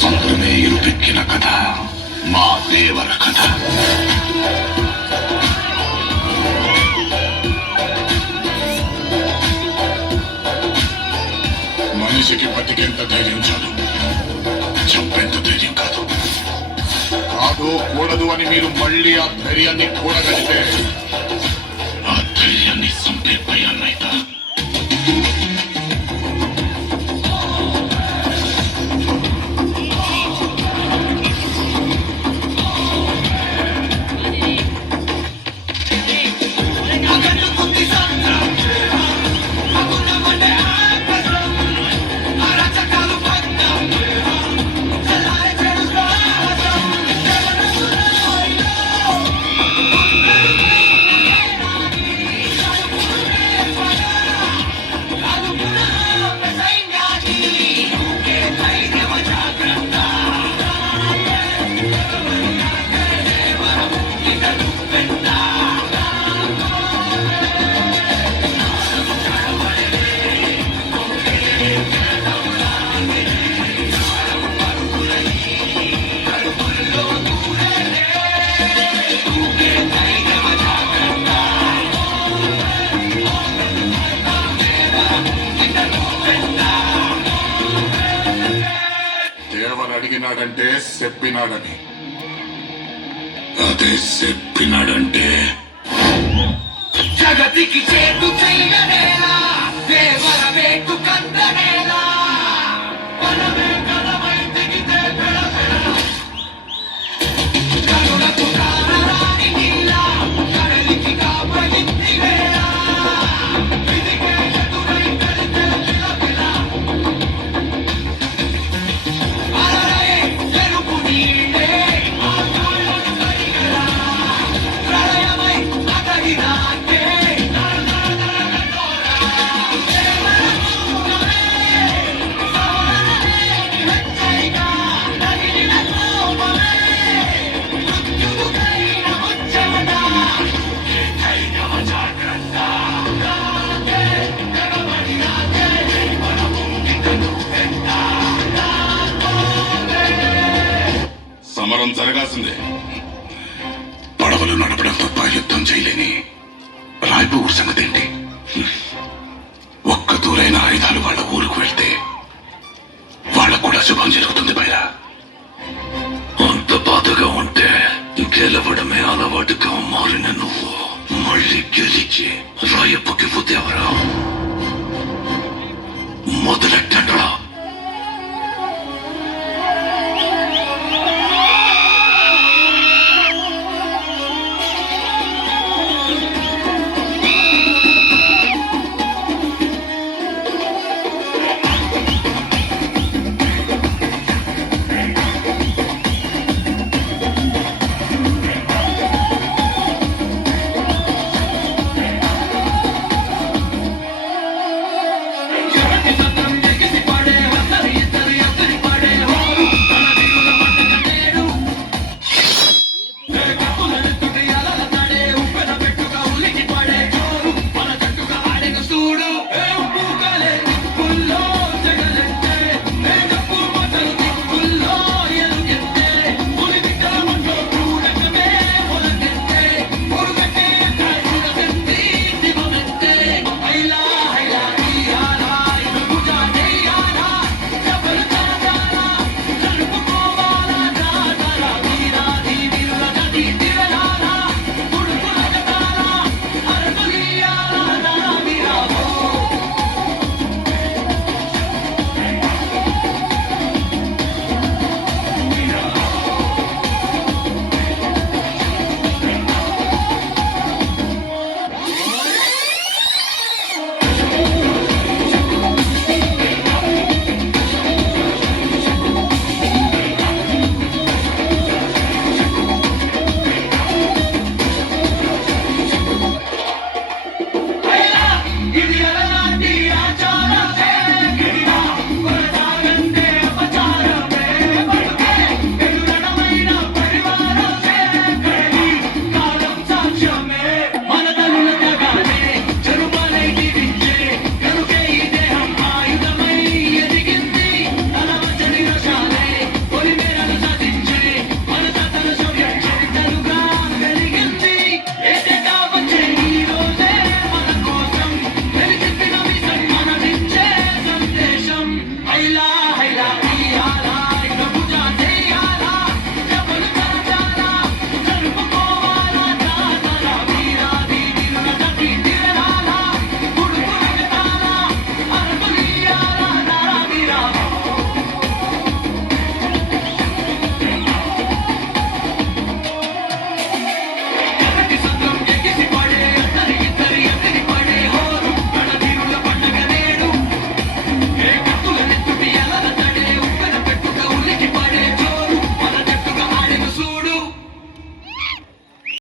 సముద్రమే ఇరుపెక్కిన కథ మా దేవర కథ. మనిషికి బతికెంత ధైర్యం చాలు, చంపేంత ధైర్యం కాదు. కాదు కూడదు అని మీరు మళ్ళీ ఆ ధైర్యాన్ని కూడగలిగితే ఆ ధైర్యాన్ని చంపే భయాన్నైతా. అడిగినాడంటే చెప్పినాడని, అదే చెప్పినాడంటే జగతికి చేటు చెయ్యనేలా, దేవర వేటు కందనేలా, మనమే కలమై దిగితే కరుణకు కారణాని నీలా, కడలికి కాబడింది వేళ, విధికే ఎదురై కలితే పిలపిల. సమరం జరగాల్సిందే. పడవలు నడపడం తప్ప యుద్ధం చేయలేని రాయపూర్ సంగతి ఏంటి? ఒక్క దూరైన ఆయుధాలు వాళ్ళ ఊరుకు వెళ్తే వాళ్ళకు కూడా శుభం జరుగుతుంది. పైరా అంత బాధగా ఉంటే గెలవడమే అలవాటుగా మారిన నువ్వు మళ్ళీ గెలిచి రాయపుకి పోతేవరా? మొదలెట్టండ్రా.